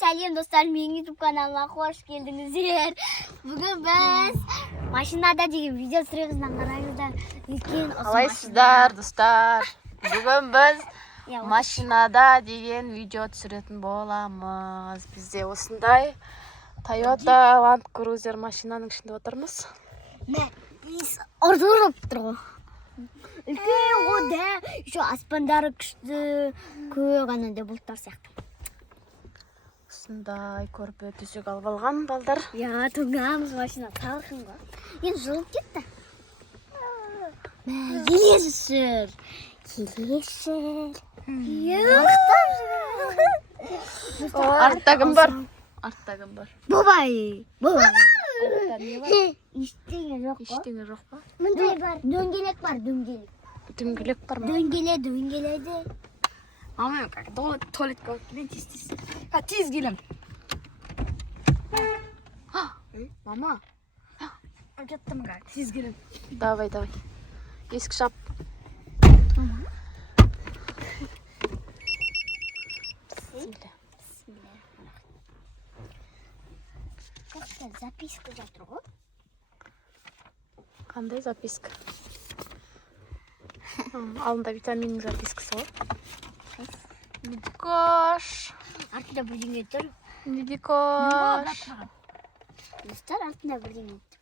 Сәлем достар, менің YouTube каналыма қош келдіңіздер. Бүгін біз машинада деген видео түсіремізден қараңыздар. Қалайсыздар достар? Бүгін біз машинада деген видео түсіретін боламыз. Бізде осындай Toyota Land Cruiser машинаның ішінде отырмыз. Ордырып тұр ғой. Үлкен ғода, аспандары күшті, көк анандай бұлттар сияқты. Осындай көрпе төсек алып алған балдар. Я, тоңамыз машина талқын ғой. Енді жылып кетті. Келесір. Артта кім бар? Бабай. Ештеңе жоқ па? Ештеңе жоқ па? Мындай бар. Дөңгелек бар, дөңгелек. Дөңгелек бар ма? Дөңгеледі. Мама, как туалетка мен тез. Тез келем. Мама. Кеттім как, тез келем. Давай. Есік шап. Записка жатыр ғой. Қандай записка? Алдында витаминнің запискасы ғой. Медикош. Артында бірдеңе тұр. Медикош. Достар, артында бірдеңе тұр.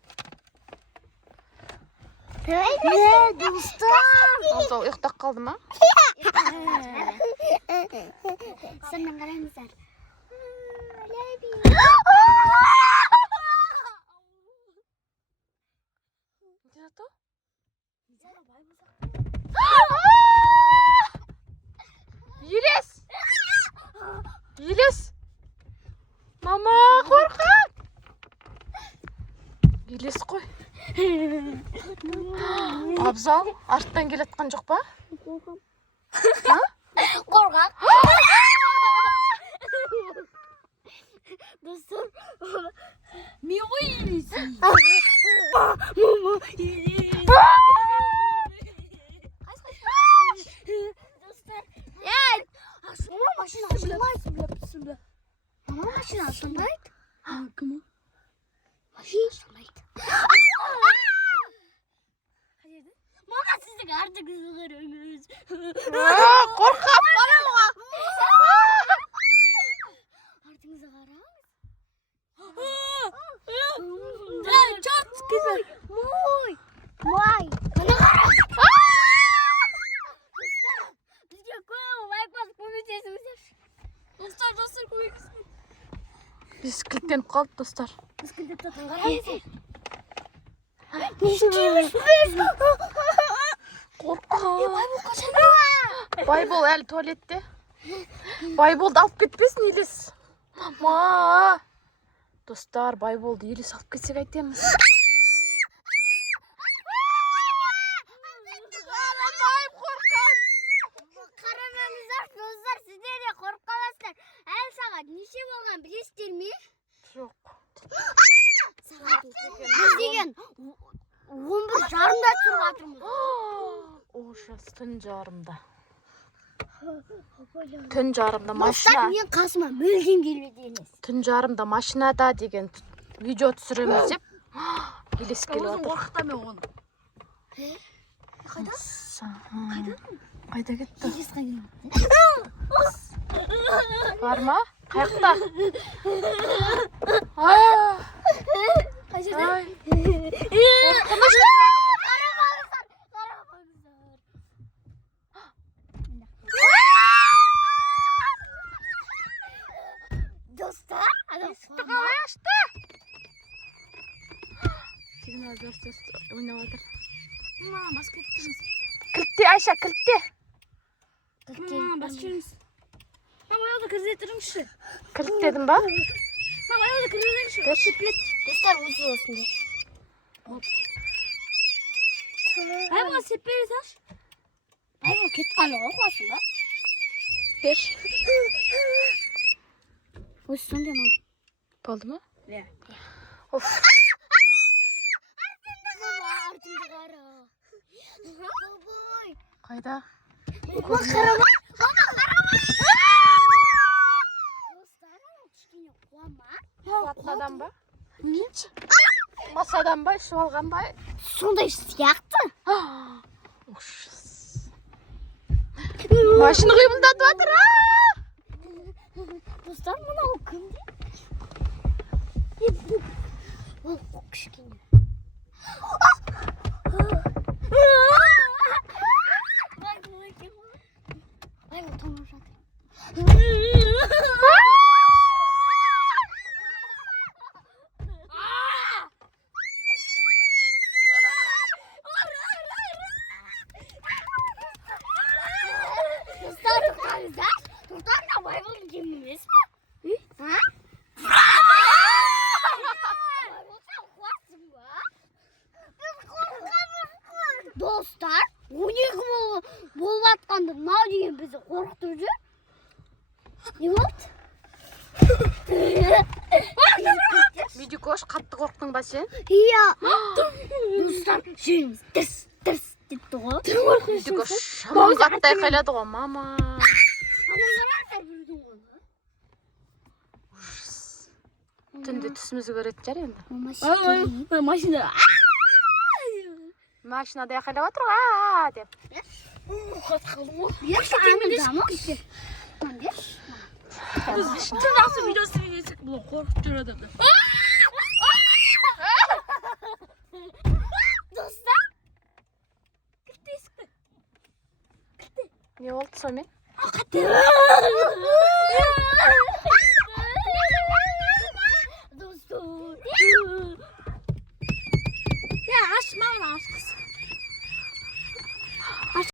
Достар! Ол ұйықтап қалды ма? Сондан қараңыздар. Елес! Мама, қорқақ! Елес қой. Абзал, арттан келатқан жоқ па? Қорқақ. Достар, Мен ғой елесі. Достар, машина ашылмайды. Машина ашылмайды. Кім? Машина ашылмайды. Мама, сіздің артыңызды көріңіз. Қорқақ! Артыңызды қараңыз. Чорт, кетер. Мой. Мына қара. Бізге лайк басып көмектесіңіздер. Достар, көмектесін. Біз кілттеніп қалды, достар. Біз кілттен қараңыз. Қорқақ! Байбол әлі туалетте. Байболды алып кетпесін, Елес. Мама! Достар, Байболды Елес алып кетсек айтеміз. Қарамаңыздар, достар, сіздер де қорқып қаласыздар. Әлі сағат неше болған білесіздер ме? Жоқ. Біз деген 11:30-да тұрып жатырмыз. Ужас, түн жарымда. Түн жарымда машина. Достар, мен қасыма мүлдем келмеді Елес. Түн жарымда машинада деген видео түсіреміз деп Елес келіп Өзің отыр. қорқыта мен оны. Қайда кетті? Елес қайда? Бар ма? Қайықта? Қайда? Достар, Есікті қалай ашты? Сигнал көрсетіп ойнап отыр. Мама, басқа кеттіңіз. Кілтте, Айша, кілтте. Мама, басқа кеттіңіз. Мама, ayolda kırıza yatırmışsın. Кілт дедім ба? Mama, ayolda kırıza yatırmışsın. достар, өзі осындай. Ay, bana sepleri taş. Ай, бұл кетіп қалды ғой қосында. Беш. Өзі сондай мам. Болды ма? Иә. Оф. Артыңды қара. Бабай. Қайда? Мама, қарама. Достар, Қуама. Қуатынадан ба? Ненші? Масадан ба, ішіп алған ба? Сондай сияқты. Ужас. Машина қимылдатып жатыр. Достар, мынау кім де? Ол кішкене. Ай, ол тонып жатыр. Достар, тоқтаңыздар. Тоқтаңыздар, байбол кем емес пе? Достар, 12 болып атқанды мынау деген бізді қорқытып жүр. Не болды? Видикош, қатты қорқтың ба сен? Иә. Достар, жүріңіз тырс депті ғой. Видикош, шаман қатты айқайлады ғой, мама. Ужас. Түнде түсімізді көретін шығар енді. Машина. Машинада айқайлап жатыр деп. Тырнақсы видеосы видесек бұл қорқып жүр адамды. Достар, Кілті есікті. Не болды сонымен? Aa!